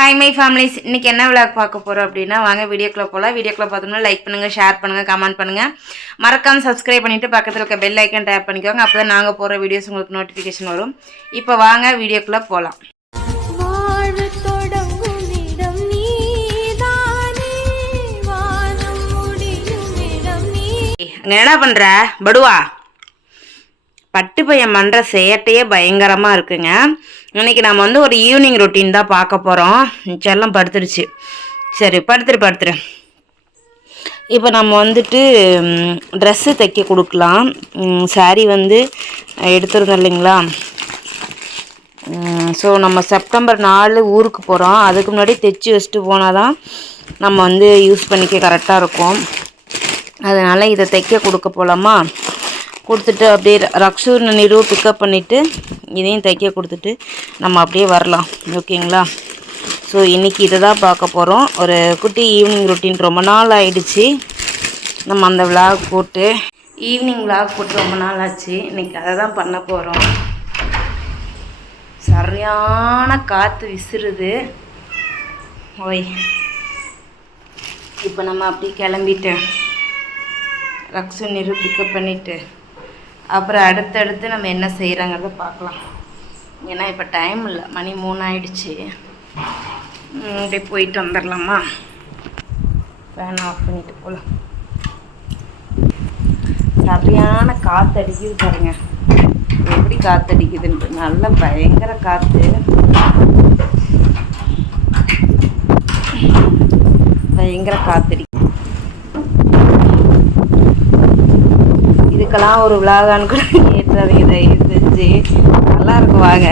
Hi my families, இன்றைக்கி என்ன vlog பார்க்க போகிறோம் அப்படின்னா, வாங்க வீடியோக்குள்ளே போகலாம். வீடியோக்குள்ளே பார்த்தோம்னா லைக் பண்ணுங்கள், ஷேர் பண்ணுங்கள், கமெண்ட் பண்ணுங்கள், மறக்காமல் சப்ஸ்கிரைப் பண்ணிவிட்டு பக்கத்தில் இருக்க பெல் ஐக்கன் டேப் பண்ணிக்கோங்க. அப்போ தான் நாங்கள் போகிற வீடியோஸ் உங்களுக்கு நோட்டிஃபிகேஷன் வரும். இப்போ வாங்க வீடியோக்குள்ளே போகலாம். அங்கே என்ன பண்ணுற படுவா? பட்டு பையன் பண்ணுற சேட்டையே பயங்கரமாக இருக்குங்க. இன்றைக்கி நம்ம வந்து ஒரு ஈவினிங் ரொட்டீன் தான் பார்க்க போகிறோம். செல்லம் படுத்துருச்சு. சரி படுத்துரு. இப்போ நம்ம வந்துட்டு ட்ரெஸ்ஸு தைக்க கொடுக்கலாம். சாரீ வந்து எடுத்துருந்தோம் இல்லைங்களா. ஸோ நம்ம செப்டம்பர் 4 ஊருக்கு போகிறோம். அதுக்கு முன்னாடி தைச்சி வச்சுட்டு போனால் தான் நம்ம வந்து யூஸ் பண்ணிக்க கரெக்டாக இருக்கும். அதனால் இதை தைக்க கொடுக்க போகலாமா? கொடுத்துட்டு அப்படியே ரக்ஷு நிறு பிக்கப் பண்ணிவிட்டு இதையும் தைக்க கொடுத்துட்டு நம்ம அப்படியே வரலாம். ஓகேங்களா? ஸோ இன்றைக்கி இதை தான் பார்க்க போகிறோம். ஒரு குட்டி ஈவினிங் ரொட்டீன். ரொம்ப நாள் ஆகிடுச்சு நம்ம அந்த விளாக் போட்டு, ஈவினிங் விளாக் போட்டு ரொம்ப நாள் ஆச்சு. இன்றைக்கி அதை தான் பண்ண போகிறோம். சரியான காற்று விசிறுது. ஓய், இப்போ நம்ம அப்படியே கிளம்பிட்டு ரக்ஷு நிறு பிக்கப் பண்ணிவிட்டு அப்புறம் அடுத்தடுத்து நம்ம என்ன செய்கிறாங்கிறத பார்க்கலாம். ஏன்னா இப்போ டைம் இல்லை, மணி 3 ஆகிடுச்சு. அப்படியே போயிட்டு வந்துடலாமா? ஃபேன் ஆஃப் பண்ணிட்டு போகலாம். சரியான காற்று அடிக்குது பாருங்க. எப்படி காற்று அடிக்குதுன்ட்டு நல்ல பயங்கர காற்று. பயங்கர காற்றடிக்குது. இதுக்கெல்லாம் ஒரு விலாகான்னு கூட ஏற்றாதீங்க தயவு செஞ்சு. நல்லா இருக்கும். வாங்க,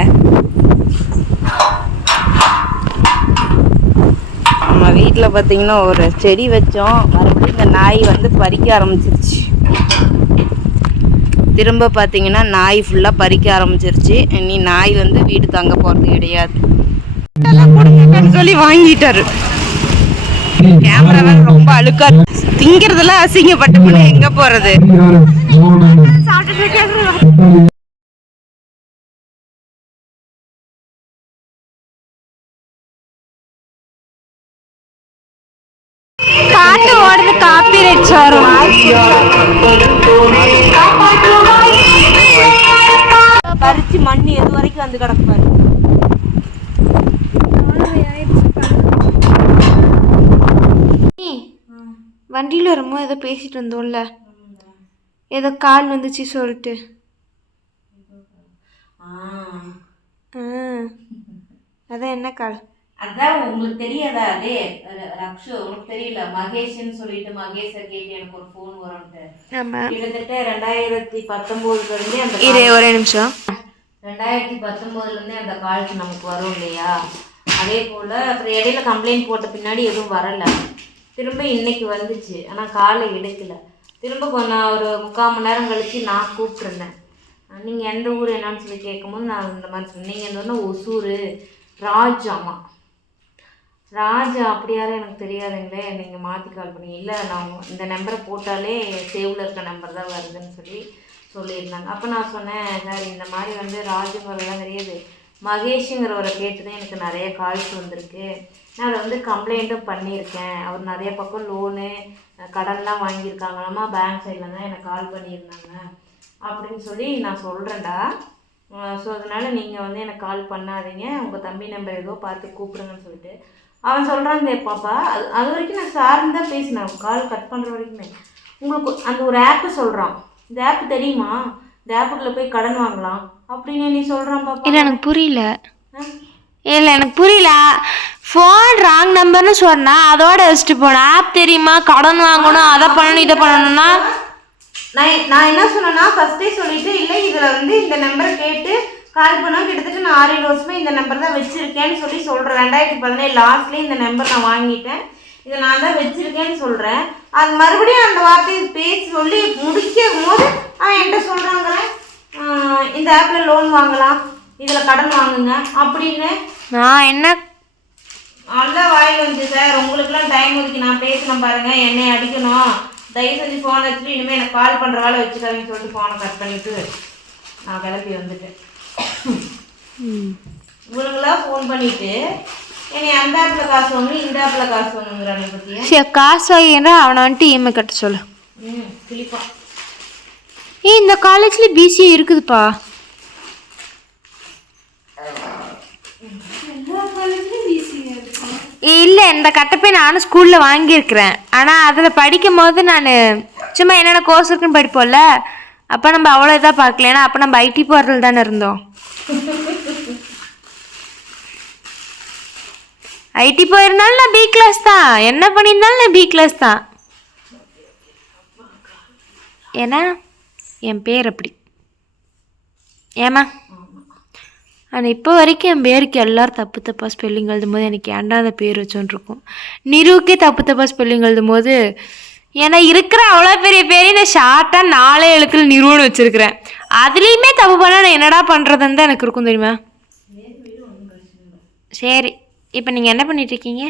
நம்ம வீட்டில் பார்த்தீங்கன்னா ஒரு செடி வச்சோம். மறுபடியும் இந்த நாய் வந்து பறிக்க ஆரம்பிச்சிருச்சு. திரும்ப பார்த்தீங்கன்னா நாய் ஃபுல்லாக பறிக்க ஆரம்பிச்சிருச்சு. இனி நாய் வந்து வீடு தங்க போகிறது கிடையாது. சொல்லி வாங்கிட்டாரு. கேமரா ரொம்ப அழுக்கா திங்கிறதெல்லாம் அசிங்கப்பட்டு போன எங்க போறது? காட்டு ஓடுறது காப்பிரைட்ஸ் வரும். பறிச்சு மண்ணு எது வரைக்கும் வந்து கிடப்பாரு. வண்டியில் வரும்போது ஏதோ பேசிட்டு இருந்தோம்ல, ஏதோ கால் வந்துச்சு சொல்லிட்டு. அதான் என்ன கால்? அதான் உங்களுக்கு தெரியாதா? அதே ரக்ஷு உங்களுக்கு தெரியல. மகேஷ்னு சொல்லிட்டு மகேஷை கேட்டு எனக்கு ஒரு ஃபோன் வரும்ட்டு. கிட்டத்தட்ட 2019 அந்த ஒரே நிமிஷம் 2019 அந்த கால்ஸ் நமக்கு வரும் இல்லையா? அதே போல் அப்புறம் இடையில கம்ப்ளைண்ட் போட்ட பின்னாடி எதுவும் வரலை. திரும்ப இன்றைக்கி வந்துச்சு. ஆனால் காலை எடுக்கலை. திரும்ப நான் ஒரு 3/4 மணி நேரம் கழித்து நான் கூப்பிட்ருந்தேன். நீங்கள் எந்த ஊர் என்னான்னு சொல்லி கேட்கும்போது நான் இந்த மாதிரி சொன்னேன். நீங்கள் எந்த ஊர்னா ஒசூர். ராஜாமா ராஜா அப்படியாரு எனக்கு தெரியாதுங்களே, நீங்கள் மாற்றி கால் பண்ணி. இல்லை, நான் இந்த நம்பரை போட்டாலே சேவில் இருக்க நம்பர் தான் வருதுன்னு சொல்லியிருந்தாங்க. அப்போ நான் சொன்னேன், சார் இந்த மாதிரி வந்து ராஜுங்கிறதெல்லாம் தெரியாது, மகேஷுங்கிறவரை கேட்டு தான் எனக்கு நிறைய கால்ஸ் வந்திருக்கு. நான் அதை வந்து கம்ப்ளைண்ட்டும் பண்ணியிருக்கேன். அவர் நிறைய பக்கம் லோனு கடன்லாம் வாங்கியிருக்காங்களாமா, பேங்க் சைடில் தான் எனக்கு கால் பண்ணியிருந்தாங்க அப்படின்னு சொல்லி நான் சொல்கிறேன்டா. ஸோ அதனால் நீங்கள் வந்து எனக்கு கால் பண்ணாதீங்க, உங்கள் தம்பி நம்பர் ஏதோ பார்த்து கூப்பிடுங்கன்னு சொல்லிட்டு அவன் சொல்கிறாங்க. பாப்பா அது வரைக்கும் நான் சார்ந்து தான் பேசினேன். கால் கட் பண்ணுற வரைக்குமே உங்களுக்கு அந்த ஒரு ஆப்பு சொல்கிறான். இந்த ஆப்பு தெரியுமா? இந்த ஆப்புக்குள்ளே போய் கடன் வாங்கலாம் அப்படின்னு நீ சொல்கிறான். பாப்பா இல்லை, எனக்கு புரியல. இல்லை, எனக்கு புரியல. ஃபோன் ராங் நம்பர்னு சொன்னால் அதோட வச்சுட்டு போனேன். ஆப் தெரியுமா? கடன் வாங்கணும், அதை பண்ணணும், இதை பண்ணணும்னா நான் என்ன சொன்னேன்னா ஃபஸ்ட்டே சொல்லிவிட்டு, இல்லை இதில் வந்து இந்த நம்பரை கேட்டு கால் பண்ணால் கிட்டத்தட்ட நான் 6-7 வருஷமே இந்த நம்பர் தான் வச்சுருக்கேன்னு சொல்கிறேன். 2017 லாஸ்ட்லேயே இந்த நம்பர் நான் வாங்கிட்டேன், இதை நான் தான் வச்சுருக்கேன்னு சொல்கிறேன். அது மறுபடியும் அந்த வார்த்தையை பேசி சொல்லி முடிக்கும் போது அவன் என்கிட்ட சொல்கிறாங்கிறேன், இந்த ஆப்பில் லோன் வாங்கலாம், இதில் கடன் வாங்குங்க அப்படின்னு. நான் என்ன நல்லா வாயில் வந்துச்சு. சார் உங்களுக்குலாம் டைம் ஒதுக்கி நான் பேசணும் பாருங்கள், என்னை அடிக்கணும், தயவு செஞ்சு ஃபோனை வச்சுட்டு இனிமேல் எனக்கு கால் பண்ணுற வேலை வச்சுக்காதீங்கன்னு சொல்லிட்டு ஃபோனை கட் பண்ணிவிட்டு நான் கிளப்பி வந்துட்டேன். இவனுங்களாம் ஃபோன் பண்ணிவிட்டு என்னை அந்த ஆப்பில் காசு வாங்கணும் இந்த ஆப்பில் காசு வாங்குங்கிறானே பற்றியா? சரி காசு வாங்கினா அவனை வந்துட்டு இஎம்ஐ கட்ட சொல்லு. கிளிப்பான். இந்த காலேஜ்ல பிசிஏ இருக்குதுப்பா. இல்லை இந்த கட்டப்பை நானும் ஸ்கூலில் வாங்கியிருக்கிறேன். ஆனால் அதில் படிக்கும் போது நான் சும்மா என்னென்ன கோர்ஸ் இருக்குன்னு படிப்போம்ல, அப்போ நம்ம அவ்வளோ இதாக பார்க்கல. ஏன்னா அப்போ நம்ம ஐடி போகிறதுல தானே இருந்தோம். ஐடி போயிருந்தாலும் நான் பி கிளாஸ் தான், என்ன பண்ணியிருந்தாலும் நான் பி கிளாஸ் தான். ஏன்னா என் பேர் அப்படி. ஏமா ஆனால் இப்போ வரைக்கும் என் பேருக்கு எல்லோரும் தப்பு தப்பாக ஸ்பெல்லிங் எழுதும் போது எனக்கு ஏன்டா அந்த பேர் வச்சோன்ருக்கும். நிருவுக்கே தப்பு தப்பாக ஸ்பெல்லிங் எழுதும் போது ஏன்னா இருக்கிற அவ்வளோ பெரிய பேரே நான் ஷார்ட்டாக 4 எழுத்தில் நிறுவனம் வச்சுருக்கிறேன். அதுலேயுமே தப்பு பண்ணால் நான் என்னடா பண்ணுறதுன்னு தான் எனக்கு இருக்கும் தெரியுமா. சரி இப்போ நீங்கள் என்ன பண்ணிகிட்ருக்கீங்க?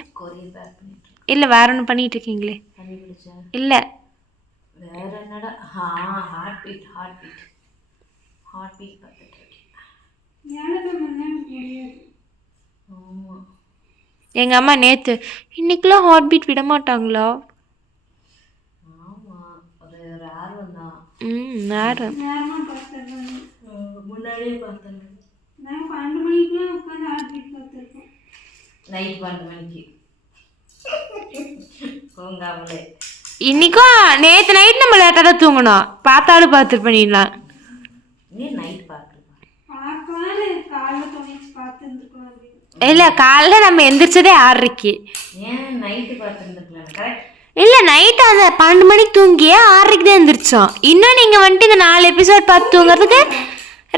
இல்லை வேற ஒன்று பண்ணிகிட்ருக்கீங்களே? இல்லை வேற என்னடா? ஹார்ட் பீட் எங்கள் அம்மா நேற்று இன்னைக்கெலாம் ஹார்ட் பீட் விட மாட்டாங்களா? நேரம் முன்னாடியே பார்த்தேன். நைட் 12 மணிக்கு தூங்காமலே. இன்னைக்கும் நேற்று நைட் நம்ம லேட்டாக தான் தூங்கணும். பார்த்தாலும் பார்த்துட்டு பண்ணிடலாம். இல்லை காலைல நம்ம எந்திரிச்சதே 6:30. இல்லை நைட்டு அந்த 12 மணிக்கு தூங்கியே 6:30 தான் எந்திரிச்சோம். இன்னும் நீங்கள் வந்துட்டு இந்த 4 எபிசோட் பார்த்து தூங்குறதுக்கு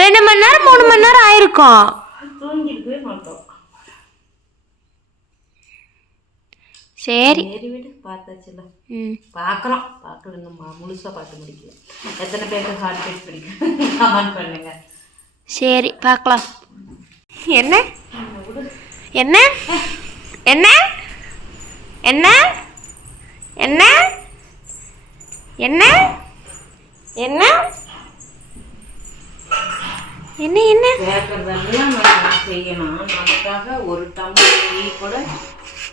2 மணி நேரம் 3 மணி நேரம் ஆயிருக்கும். சரி பார்த்தாச்சுல. பார்க்குறோம். பார்க்கல முழுசாக பார்த்து முடிக்கல. எத்தனை பேருக்கு ஹார்ட் பீட் பிடிக்கும் கமெண்ட் பண்ணுங்க. சரி பார்க்கலாம். என்ன என்ன என்ன என்ன என்ன என்ன என்ன என்ன என்ன கேட்கறதெல்லாம் நம்ம செய்யணும். நமக்காக ஒரு டம்ளர் டீ கூட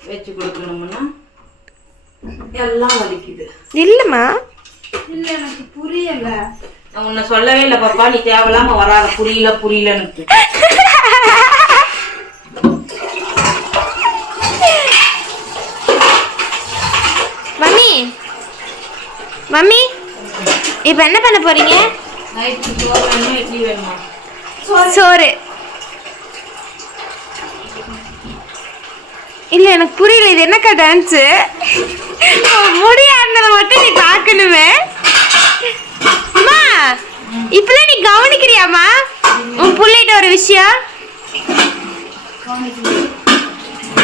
வச்சு கொடுக்கணும்னா எல்லாம் வலிக்குது. இல்லைம்மா இல்லை எனக்கு புரியல. நான் உன்னை சொல்லவே இல்லை பாப்பா, நீ தேவையில்லாம வராத. புரியலன்னு மம்மி மம்மி இப்போ என்ன பண்ண போறீங்க? நைட்டு சோறு வேணுமா இட்லி வேணுமா? சோறு. இல்லை எனக்கு புரியல, இது என்னக்கா டான்ஸு? முடியாதுனதை மட்டும் நீ பார்க்கணுமே. அம்மா இப்பெல்லாம் நீ கவனிக்கிறியாம்மா உன் பிள்ளைகிட்ட ஒரு விஷயம்?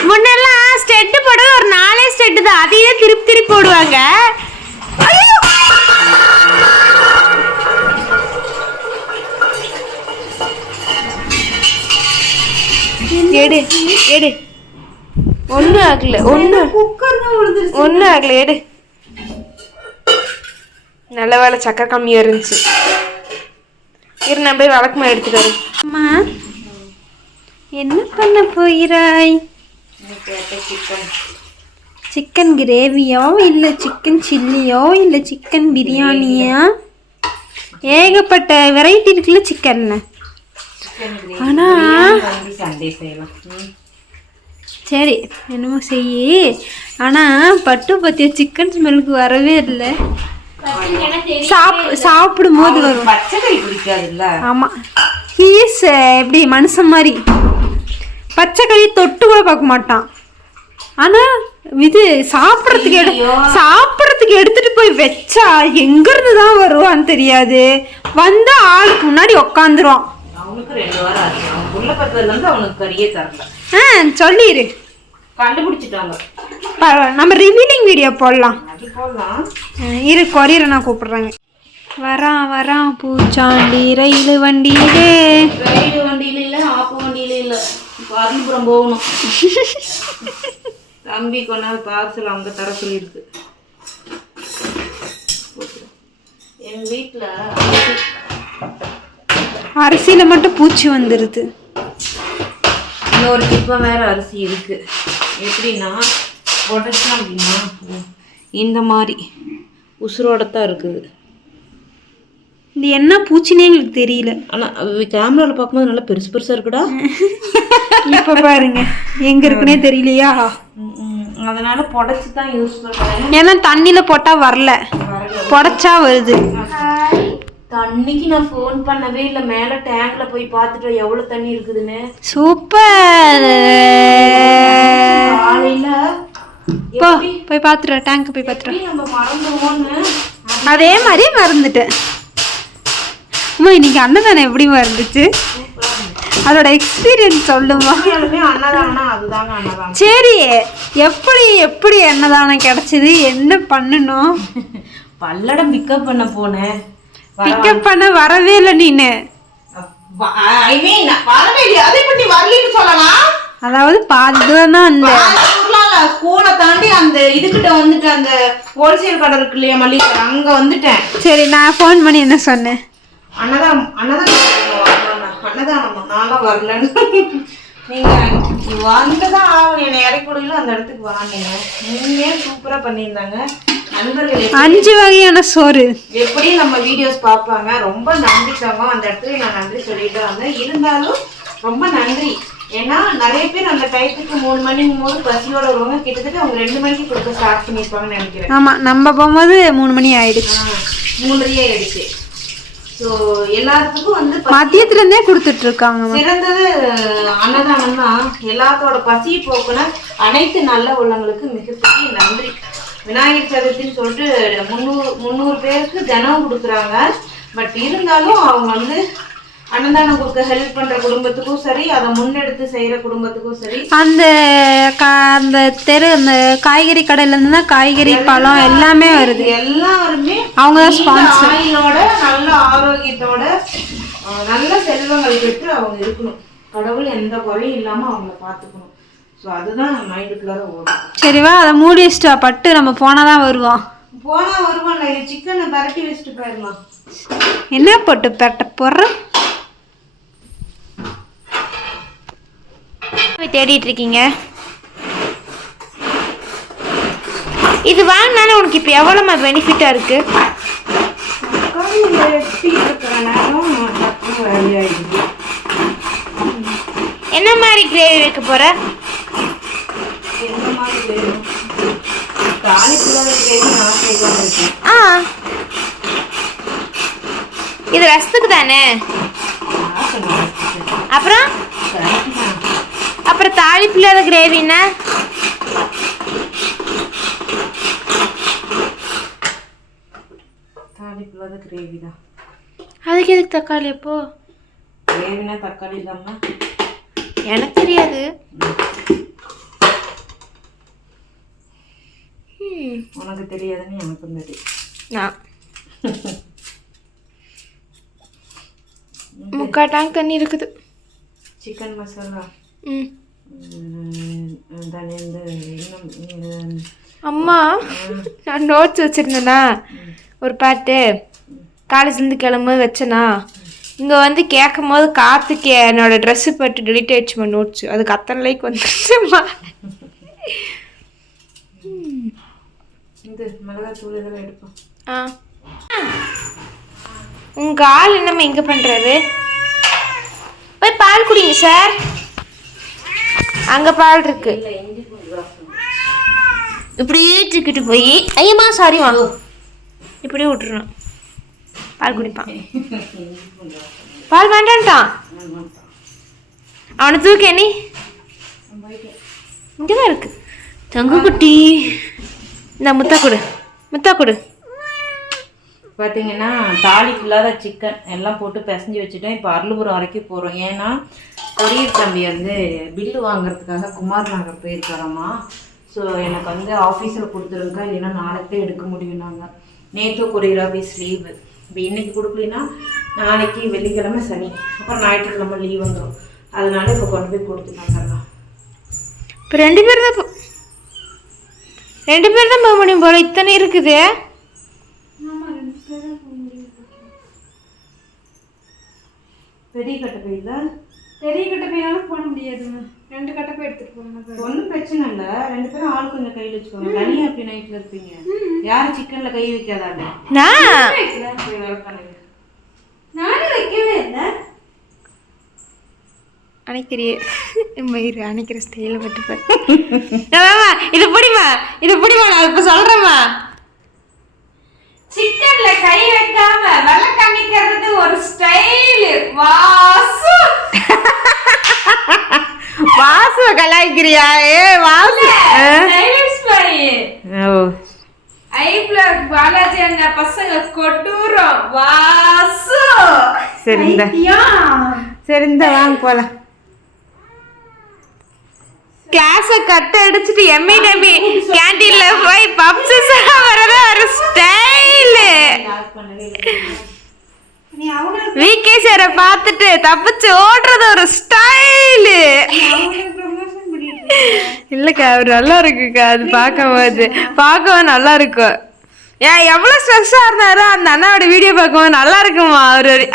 முன்னெல்லாம் ஸ்டெட்டு போடுறது ஒரு 4 ஸ்டெட்டு தான், அதையே திருப்பி போடுவாங்க. எடு எடு. ஒன்றும் ஆகல, ஒன்றும் ஆகல. எடு. நல்ல வேலை சக்கரை கம்மியாக இருந்துச்சு. இரு நான் போய் வழக்கமாக எடுத்துட்டு வரேன். அம்மா என்ன பண்ண போகிறாய்? சிக்கன் கிரேவியோ இல்லை சிக்கன் சில்லியோ இல்லை சிக்கன் பிரியாணியா? ஏகப்பட்ட வெரைட்டி இருக்குல்ல சிக்கன்ல. ஆனால் சரி என்னமோ செய்யி. ஆனால் பட்டு பற்றிய சிக்கன் ஸ்மெல்லுக்கு வரவே இல்லை. சாப்பிடும் போது வரும். ஆமாம் ஹீஸ் எப்படி மனுஷன் மாதிரி பச்சை கறி தொட்டு கூட பார்க்க மாட்டான். ஆனால் இது சாப்பிட்றதுக்கு எடுத்துட்டு போய் வச்சா எங்கிருந்து தான் வருவான்னு தெரியாது. வந்து ஆளுக்கு முன்னாடி உக்காந்துருவான். சொல்லிடு கண்டுபிடிச்சிட்டாங்க. நம்ம ரிவீலிங் வீடியோ போடலாம். இரு கொரியரை நான் கூப்பிடுறாங்க. வரான் பூச்சாண்டி ரயில் வண்டியிலே. இல்ல ஆப்பு வண்டியில இல்ல, அருள்புரம் போகணும். தம்பி கொண்டாந்து பார்சல் அவங்க தர சொல்லியிருக்கு. என் வீட்டில் அரிசியில் மட்டும் பூச்சி வந்துடுது. இன்னொரு இப்போ வேற அரிசி இருக்கு. எப்படின்னா உடச்சோம் அப்படின்னா இந்த மாதிரி உசுரோட தான் இருக்குது. இது என்ன பூச்சினே எங்களுக்கு தெரியல. ஆனால் கேமராவில் பார்க்கும்போது நல்லா பெருசு பெருசாக இருக்குடா. இப்போ பாருங்க எங்கே இருக்குன்னே தெரியலையா. அதனால புடச்சி தான் யூஸ் பண்ணுறேன். ஏன்னா தண்ணியில் போட்டால் வரல, புடச்சா வருது. தண்ணிக்கு நான் ஃபோன் பண்ணவே இல்லை. மேலே டேங்க்ல போய் பார்த்துட்டு எவ்வளோ தண்ணி இருக்குதுன்னு. சூப்பர். காலையில் போய் பார்த்துட்டு டேங்க் போய் பார்த்துட்டு நம்ம மறந்துடுவோன்னு அதே மாதிரி மறந்துட்டேன். அம்மா இன்னைக்கு அன்னதானம் எப்படி இருந்துச்சு? அதோட எக்ஸ்பீரியன்ஸ் சொல்லுமா? அன்னதானம் அதுதாங்க அன்னதானம். சரி, எப்படி எப்படி அன்னதானம் கிடைச்சது, என்ன பண்ணணும்? பல்லடம் பிக்கப் பண்ண போனேன். பிக்கப் பண்ண வரவே இல்லை நீனு. அதாவது பாதி தூரம் தான் அந்த ஸ்கூலை தாண்டி அந்த இதுகிட்ட வந்துட்டு அந்த ஹோல்சேல் கடை இருக்கு இல்லையா மல்லிகை, அங்க வந்துட்டேன். சரி, நான் ஃபோன் பண்ணி என்ன சொன்னேன்? அன்னதானம் நான்லாம் வரலன்னு நீங்க வந்துதான் ஆகணும். என்னை இறக்கூடையில அந்த இடத்துக்கு வாங்கினீங்க. நீங்க சூப்பரா பண்ணியிருந்தாங்க. நண்பர்கள் 5 வகையான சோறு எப்படி நம்ம வீடியோஸ் பார்ப்பாங்க. ரொம்ப நன்றி தங்கம். அந்த இடத்துல நான் நன்றி சொல்லிட்டு வந்தேன். இருந்தாலும் ரொம்ப நன்றி. ஏன்னா நிறைய பேர் அந்த டயத்துக்கு 3 மணிக்கும் போது பசியோட வருவாங்க. கிட்டத்தட்ட அவங்க 2 மணிக்கு கொடுக்க ஸ்டார்ட் பண்ணியிருப்பாங்கன்னு நினைக்கிறேன். ஆமா, நம்ம போகும்போது 3 மணி ஆயிடுச்சு. 3:30 ஆயிடுச்சு. ஸோ எல்லாத்துக்கும் வந்து மதியத்துல இருந்தே கொடுத்துட்டு இருக்காங்க. சிறந்தது அன்னதானம் தான். எல்லாத்தோட பசியை போக்குன அனைத்து நல்ல உள்ளங்களுக்கு மிகப்பெரிய நன்றி. விநாயகர் சதுர்த்தின்னு சொல்லிட்டு 300 பேருக்கு தினம் கொடுக்குறாங்க. பட் இருந்தாலும் அவங்க வந்து அன்னதானம் கொடுக்க ஹெல்ப் பண்ற குடும்பத்துக்கும் சரி, அதை முன்னெடுத்து செய்யற குடும்பத்துக்கும் சரி, அந்த அந்த காய்கறி கடையில இருந்து தான் காய்கறி பழம் எல்லாமே வருது. எல்லாருமே அவங்க தான் ஸ்பான்சர். ஆயுளோட நல்ல ஆரோக்கியத்தோட நல்ல செல்வங்கள் பெற்று அவங்க இருக்கணும். கடவுள் எந்த குறையும் இல்லாம அவங்கள பாத்துக்கணும். ஸோ அதுதான் மைண்டுக்குள்ளார ஓடும். சரிவா, அதை மூடி வச்சுட்டா பட்டு நம்ம போனாதான் வருவோம். போனா வருவான். சிக்கனை பரட்டி வச்சுட்டு போயிடலாம். என்ன போட்டு பரட்ட போடுறோம்? தேடிட்டு இருக்கீங்க. இது வாங்கினாலும் உனக்கு இப்போ எவ்வளோமா பெனிஃபிட்டா இருக்கு? என்ன மாதிரி கிரேவி வைக்க போற? இது ரசத்துக்கு தானே? அப்புறம் தாளிப்பு இல்லாத கிரேவின்னா தாளிப்பு இல்லாத கிரேவி தான். அதுக்கு எதுக்கு தக்காளி? அப்போ கிரேவினா தக்காளி இல்லாம எனக்கு தெரியாது. உனக்கு தெரியாதுன்னு எனக்கும் தெரியும். நான் 3/4 டேங்க் தண்ணி இருக்குது. சிக்கன் மசாலா அம்மா, நான் நோட்ஸ் வச்சுருந்தேனா ஒரு பாட்டு காலேஜ்லேருந்து கிளம்பும்போது வச்சேனா, இங்கே வந்து கேட்கும் போது காற்றுக்கு என்னோட ட்ரெஸ்ஸு பட்டு டெலிட் ஆயிடுச்சுமா நோட்ஸு. அதுக்கு அத்தனை லைக் வந்துச்சுமா. மிளகாத்தூள் இதெல்லாம் எடுப்போம். உங்கள் ஆள் என்னம்மா இங்கே பண்ணுறாரு? போய் பால் குடிங்க சார், அங்கே பால் இருக்கு. இப்படியே தூக்கிட்டு போய் ஐயம்மா சாரி வாங்க, இப்படியே விட்டுருணும். பால் குடிப்பான். பால் வேண்டான்ட்டான். அவனை தூக்க நீ இங்கேதான் இருக்கு. தங்கு குட்டி, இந்த முத்தா கொடு, முத்தா கொடு. பார்த்தீங்கன்னா தாளிப்பு இல்லாத சிக்கன் எல்லாம் போட்டு பிசைஞ்சு வச்சுட்டேன். இப்போ அருள்புரம் வரைக்கும் போகிறோம். ஏன்னா கொரியர் தம்பி வந்து பில்லு வாங்குறதுக்காக குமார் நகர் போயிருக்காரம்மா. ஸோ எனக்கு வந்து ஆஃபீஸில் கொடுத்துருக்கா, இல்லைன்னா நாளைக்கே எடுக்க முடியும். நாங்கள் நேற்று கொரியர் ஆஃபீஸ் லீவு. இப்போ இன்றைக்கி கொடுக்கலன்னா நாளைக்கு வெள்ளிக்கிழமை சனி, அப்புறம் ஞாயிற்றுக்கிழமை லீவ் வந்துடும். அதனால இப்போ கொண்டு போய் கொடுத்துட்டாங்க. இப்போ 2 பேர் தான் போக முடியும் போல. இத்தனை இருக்குது. பெரிய கட்டை பையில பெரிய கட்டை பையனாலும் போட முடியாதுங்க. 2 கட்டப்பை எடுத்துட்டு போங்க. ஒன்றும் பிரச்சனை இல்லை, 2 பேரும் ஆள் கொஞ்சம் கையில் வச்சுக்கோங்க. தனியாக அப்படி நைட்டில் இருப்பீங்க, யாரும் சிக்கனில் கை வைக்காதாங்க. நானே வைக்கவே இல்லை. அணைக்கிறியே மயிறு அணைக்கிற ஸ்டைல மட்டும் இது பிடிமா, இது பிடிமா, நான் இப்போ சொல்கிறேம்மா. சிக்கன்ல கை வைக்காம வெள்ளை காமிக்கிறது ஒரு ஸ்டைல். வாசு வாசு கலாய்க்கிறியா? வாசு ஐ பிளாக் பாலாஜி அந்த பசங்க கொடூரம். வாசு சரி இந்த வாங்க போலாம். கிளாஸ கட்ட அடிச்சிட்டு எம்ஏ டம்மி கேண்டீன்ல போய் பப்ஸ் சாப்பிடுறது ஒரு ஸ்டைல். விகே சாரை பார்த்துட்டு தப்பிச்சு ஓடுறது ஒரு ஸ்டைல். இல்லக்கா அவர் நல்லா இருக்குக்கா, அது பார்க்கவும் நல்லா இருக்கும். ஏன் எவ்வளோ ஸ்ட்ரெஸ்ஸாக இருந்தாரோ அந்த அண்ணாவோட வீடியோ பார்க்கவும் நல்லா இருக்குமா.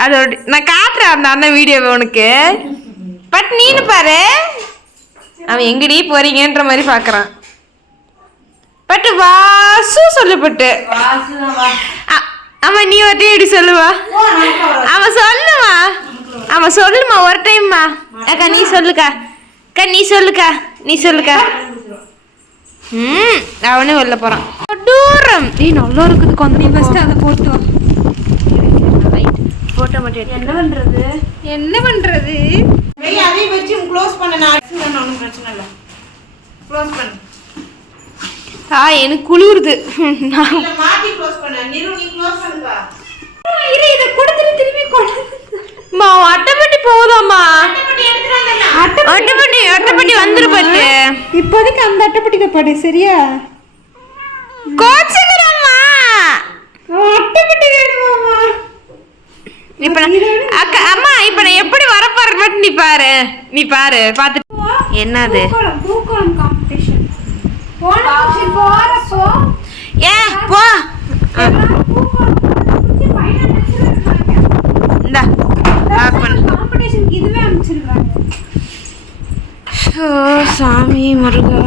அதோட நான் காட்டுறேன் அந்த அண்ணன் வீடியோவை உனக்கு. பட் நீனு பாரு, அவன் எங்கடி போறீங்கன்ற மாதிரி பார்க்குறான். பட்டு வாசு சொல்லப்பட்டு ஆமா, நீ ஒரு டைம் இப்படி சொல்லுவா. அவன் சொல்லுமா ஒரு டைம்மா. அக்கா நீ சொல்லுக்கா, நீ சொல்லுக்கா. அவனே வெளில போறான். தூரம் நல்லா இருக்குது. கொஞ்சம் நீ ஃபர்ஸ்ட் அதை போட்டு வா. போட்டோ மட்டும் என்ன பண்றது அதையும் வச்சு க்ளோஸ் பண்ண. ஒன்றும் பிரச்சனை இல்லை, க்ளோஸ் பண்ணு. எனக்கு குளிருது. மாத்தி க்ளோஸ் பண்ண. நீ க்ளோஸ் பண்ணுப்பா. இத கொடுத்துட்டு திரும்பி மா அட்டப்பட்டி போகுதாம்மா. அட்டப்பட்டி வந்துருப்பட்டு. இப்போதைக்கு அந்த அட்டப்பட்டிக்கு படி சரியா? கோச்சுக்கிறம்மா, அட்டப்பட்டி வேணுமாம்மா. இப்ப அக்கா அம்மா இப்ப நான் எப்படி வரப்போறேன் மட்டும் நீ பாரு பார்த்துட்டு. என்னது பூக்கோளம் காம்படிஷன் போறப்போ போ. இந்தா காம்படிஷனுக்கு இதுவே அனுப்பிச்சிருக்காங்க. சாமி முருகா,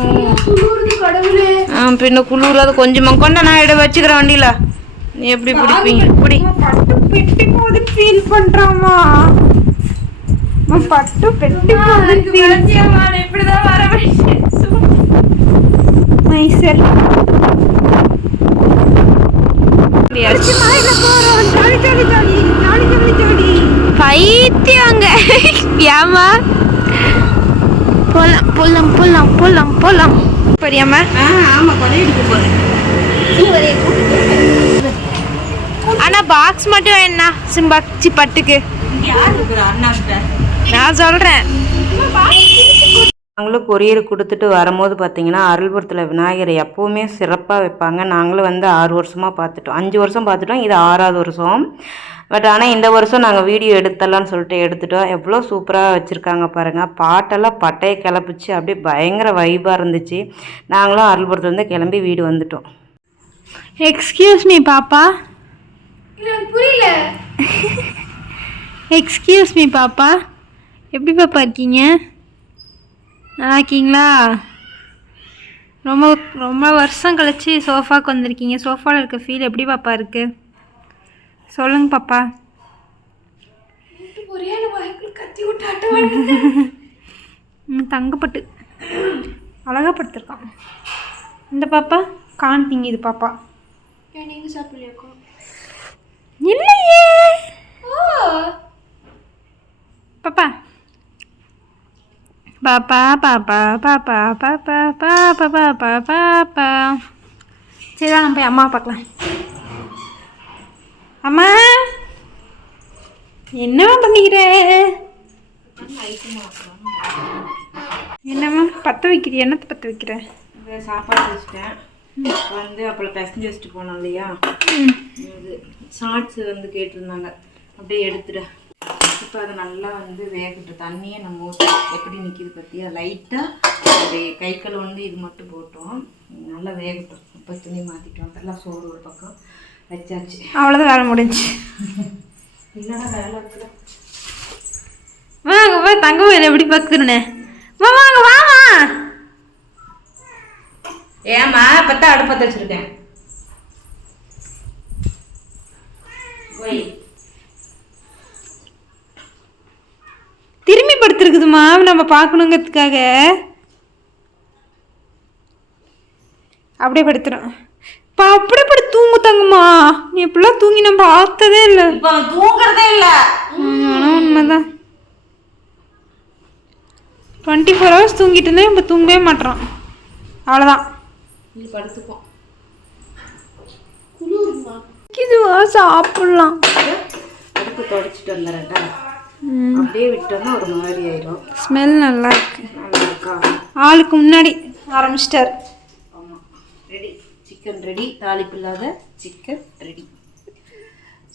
கடவுளே. பின்ன குளிராது கொஞ்சமா கொண்ட நான் இட வச்சுக்கிறேன் வண்டியில. நீ எப்படி பிடிப்பீங்க? பிடி. பட்டு பெட்டி போது ஃபீல் பண்றாமா. பட்டு பெட்டி போது இப்படிதான் வர நைசர் பைத்தியங்க. ஏமா போலாம் படியாமா. ஆமா கொலையிட்டு போறேன். ஆனா பாக்ஸ் மட்டும் என்ன சிம்பாச்சி பட்டுக்கு நான் சொல்றேன். நாங்களும் கொரியர் கொடுத்துட்டு வரும்போது பார்த்தீங்கன்னா அருள்புரத்தில் விநாயகர் எப்போவுமே சிறப்பாக வைப்பாங்க. நாங்களும் வந்து 6 வருஷமாக பார்த்துட்டோம், 5 வருஷம் பார்த்துட்டோம், இது 6வது வருஷம். பட் ஆனால் இந்த வருஷம் நாங்கள் வீடியோ எடுத்தலாம்னு சொல்லிட்டு எடுத்துட்டோம். எவ்வளோ சூப்பராக வச்சுருக்காங்க பாருங்கள். பாட்டெல்லாம் பட்டையை கிளப்பிச்சு அப்படியே பயங்கர வைபாக இருந்துச்சு. நாங்களும் அருள்புரத்துலேருந்து கிளம்பி வீடு வந்துட்டோம். எக்ஸ்கியூஸ் மீ பாப்பா. புரியல. எக்ஸ்கியூஸ் மீ பாப்பா, எப்படி பாப்பா இருக்கீங்க? நல்லா இருக்கீங்களா? ரொம்ப ரொம்ப வருஷம் கழிச்சு சோஃபாவுக்கு வந்திருக்கீங்க. சோஃபாவில் இருக்க ஃபீல் எப்படி பாப்பா இருக்கு? சொல்லுங்க பாப்பா. தங்கப்பட்டு அழகா படுத்திருக்கான் இந்த பாப்பா. கான் திங்குது பாப்பா. நீங்கள் சாப்பிடலையாக்கா? இல்லையே பாப்பா. பாப்பா பாப்பா பாப்பா பாப்பா பாப்பா பாப்பா பாப்பா. சரி நம்ம போய் அம்மா பார்க்கலாம். அம்மா என்னம்மா பண்ணிக்கிற? என்னம்மா பற்ற வைக்கிறிய? என்னத்தை பற்ற வைக்கிற? சாப்பாடு வச்சுட்டேன் வந்து. அப்புறம் பிசைஞ்சு வச்சுட்டு போனோம் இல்லையா, இது ஷார்ட்ஸ் வந்து கேட்டிருந்தாங்க, அப்படியே எடுத்துட. இப்போ அது நல்லா வந்து வேகட்டும். தண்ணியை நம்ம ஊற்றி எப்படி நிற்கிது பற்றியா, லைட்டாக அப்படியே கை கழுவு வந்து இது மட்டும் போட்டோம். நல்லா வேகட்டும். இப்போ துணி மாற்றிட்டோம். அதெல்லாம் சோறு ஒரு பக்கம் வச்சாச்சு. அவ்வளோதான் வேலை முடிஞ்சு. இல்லைன்னா வேலை இருக்குல்ல. வாங்க வா. தங்க வேலை எப்படி பார்க்குறேண்ணே. வாங்க ஏம்மா இப்பதான் அடுப்பத்தை வச்சிருக்கேன். திரும்பி படுத்துருக்குதுமா நம்ம பார்க்கணுங்கிறதுக்காக. அப்படியே படுத்துறோம். அப்படியே படுத்து தூங்கு தங்கம்மா. நீ இப்படிலாம் தூங்கி நம்ம பார்த்ததே இல்லை. இப்போ தூங்குறதே இல்லை. ஆனால் உண்மைதான். 24 hours தூங்கிட்டு இருந்தேன். இப்போ தூங்கவே மாட்டோம். அவ்வளோதான். நீ படுத்துக்கோ. இதுவா சாப்பிடலாம். அடுப்பு தொடச்சிட்டு வந்துடுறேன்டா. அப்படியே விட்டோம்னா ஒரு மாதிரி ஆயிடும். ஸ்மெல் நல்லா இருக்கு. நல்லா இருக்கா? ஆளுக்கு முன்னாடி ஆரம்பிச்சிட்டார். ஆமாம், ரெடி. Chicken ready. தாளிப்பு இல்லாத சிக்கன் ரெடி.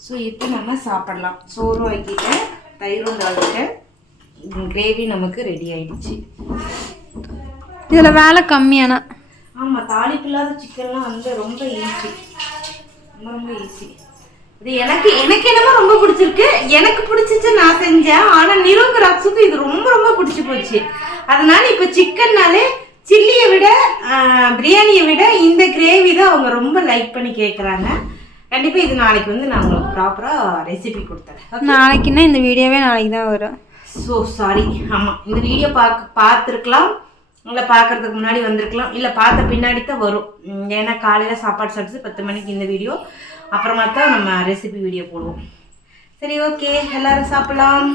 ஸோ இப்போ நம்ம சாப்பிடலாம். சோறும் வைக்கிட்டேன், தயிரும் தாளிச்சிட்டேன், கிரேவி நமக்கு ரெடி ஆயிடுச்சு. இதில் வேலை கம்மியானா. ஆமாம், தாளிப்பு இல்லாத சிக்கன்லாம் வந்து ரொம்ப ஈஸி, ரொம்ப ஈஸி. இது எனக்கு என்னமோ ரொம்ப பிடிச்சிருக்கு. எனக்கு பிடிச்சிச்சு, நான் செஞ்சேன். ஆனால் நிரோக்கு ரக்ஸுக்கு இது ரொம்ப ரொம்ப பிடிச்சி போச்சு. அதனால இப்போ சிக்கன்னாலே சில்லியை விட பிரியாணியை விட இந்த கிரேவி தான் அவங்க ரொம்ப லைக் பண்ணி கேட்குறாங்க. கண்டிப்பாக இது நாளைக்கு வந்து நான் உங்களுக்கு ப்ராப்பராக ரெசிபி கொடுத்துறேன். நாளைக்குன்னா இந்த வீடியோவே நாளைக்கு தான் வரும். So sorry. ஆமாம், இந்த வீடியோ பார்த்துருக்கலாம், இல்லை பார்க்குறதுக்கு முன்னாடி வந்திருக்கலாம், இல்லை பார்த்த பின்னாடி தான் வரும். ஏன்னா காலையில் சாப்பாடு சாப்பிட்டு 10 மணிக்கு இந்த வீடியோ, அப்புறமா தான் நம்ம ரெசிபி வீடியோ போடுவோம். சரி, ஓகே, எல்லோரும் சாப்பிடலாம்.